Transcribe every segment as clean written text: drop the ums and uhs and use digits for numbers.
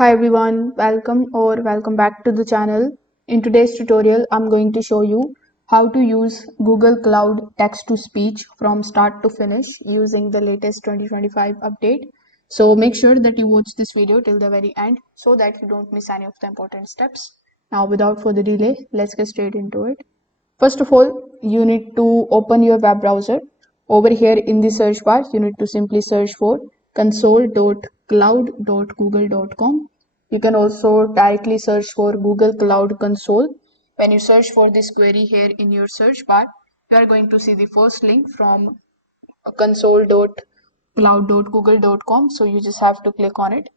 Hi everyone, welcome back to the channel. In today's tutorial, I'm going to show you how to use Google Cloud text to speech from start to finish using the latest 2025 update. So make sure that you watch this video till the very end so that you don't miss any of the important steps. Now without further delay, let's get straight into it. First of all, you need to open your web browser. Over here in the search bar, you need to simply search for console.cloud.google.com. You can also directly search for Google Cloud Console. When you search for this query here in your search bar, you are going to see the first link from console.cloud.google.com. So you just have to click on it.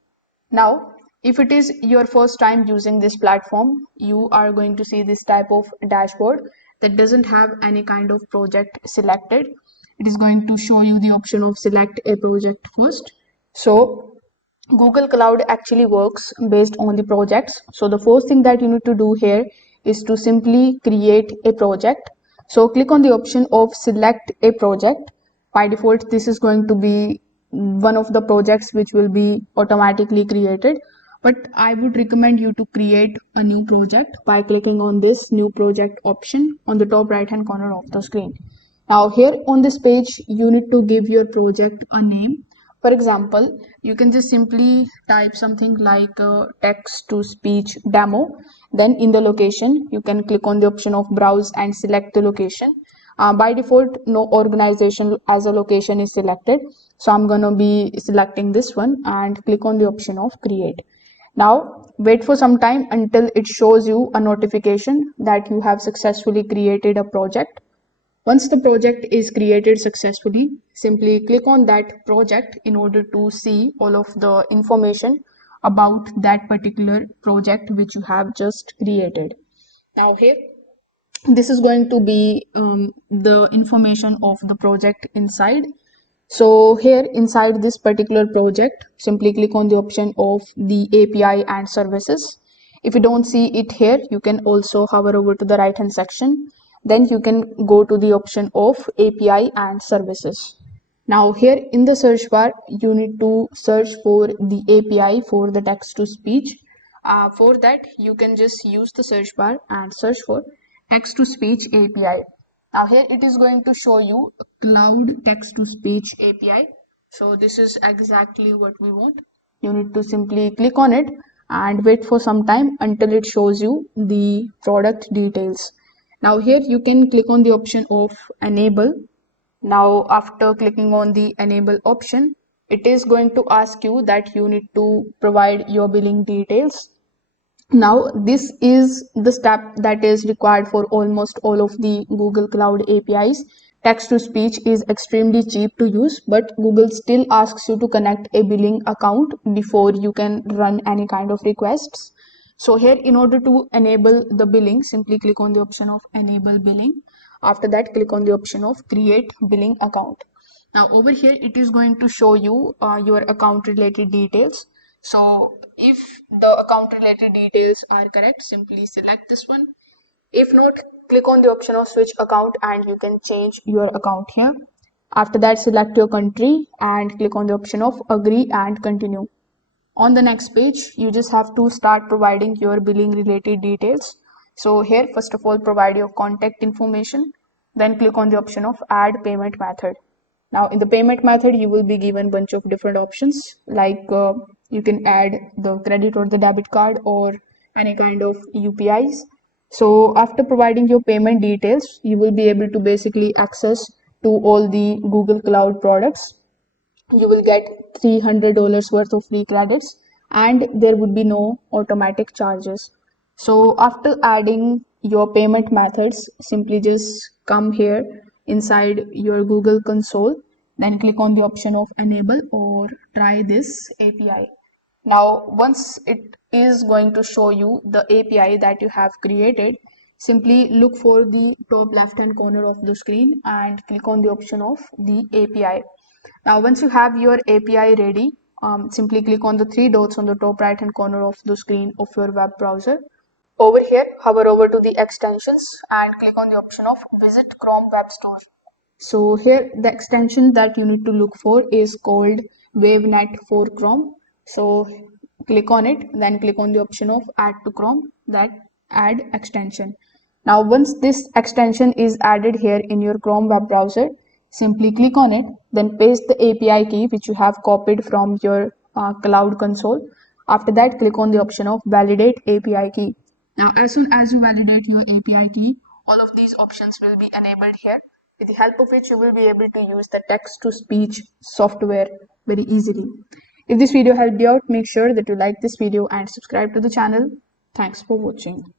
Now, if it is your first time using this platform, you are going to see this type of dashboard that doesn't have any kind of project selected. It is going to show you the option of select a project first. So Google Cloud actually works based on the projects. So the first thing that you need to do here is to simply create a project. So click on the option of select a project. By default, this is going to be one of the projects which will be automatically created. But I would recommend you to create a new project by clicking on this new project option on the top right hand corner of the screen. Now here on this page, you need to give your project a name. For example, you can just simply type something like text to speech demo. Then in the location, you can click on the option of browse and select the location. By default, no organization as a location is selected. So I'm going to be selecting this one and click on the option of create. Now wait for some time until it shows you a notification that you have successfully created a project. Once the project is created successfully, simply click on that project in order to see all of the information about that particular project which you have just created. Now here, this is going to be the information of the project inside. So here inside this particular project, simply click on the option of the API and services. If you don't see it here, you can also hover over to the right hand section. Then you can go to the option of API and services. Now here in the search bar, you need to search for the API for the text to speech. For that, you can just use the search bar and search for text to speech API. Now here it is going to show you cloud text to speech API. So this is exactly what we want. You need to simply click on it and wait for some time until it shows you the product details. Now here you can click on the option of enable. Now after clicking on the enable option, it is going to ask you that you need to provide your billing details. Now this is the step that is required for almost all of the Google Cloud APIs. Text to speech is extremely cheap to use, but Google still asks you to connect a billing account before you can run any kind of requests. So here, in order to enable the billing, simply click on the option of enable billing. After that, click on the option of create billing account. Now over here, it is going to show you your account related details. So if the account related details are correct, simply select this one. If not, click on the option of switch account and you can change your account here. After that, select your country and click on the option of agree and continue. On the next page, you just have to start providing your billing related details. So here, first of all, provide your contact information, then click on the option of add payment method. Now in the payment method, you will be given bunch of different options like you can add the credit or the debit card or any kind of UPIs. So after providing your payment details, you will be able to basically access to all the Google Cloud products. You will get $300 worth of free credits and there would be no automatic charges. So after adding your payment methods, simply just come here inside your Google console, then click on the option of enable or try this API. Now once it is going to show you the API that you have created, simply look for the top left hand corner of the screen and click on the option of the API. Now once you have your API ready, simply click on the three dots on the top right hand corner of the screen of your web browser. Over here, hover over to the extensions and click on the option of visit Chrome Web Store. So here the extension that you need to look for is called WaveNet for Chrome. So click on it, then click on the option of add to Chrome, that add extension. Now once this extension is added here in your Chrome web browser, simply click on it, then paste the API key which you have copied from your cloud console. After that, click on the option of validate API key. Now as soon as you validate your API key, all of these options will be enabled here, with the help of which you will be able to use the text to speech software very easily. If this video helped you out, make sure that you like this video and subscribe to the channel. Thanks for watching.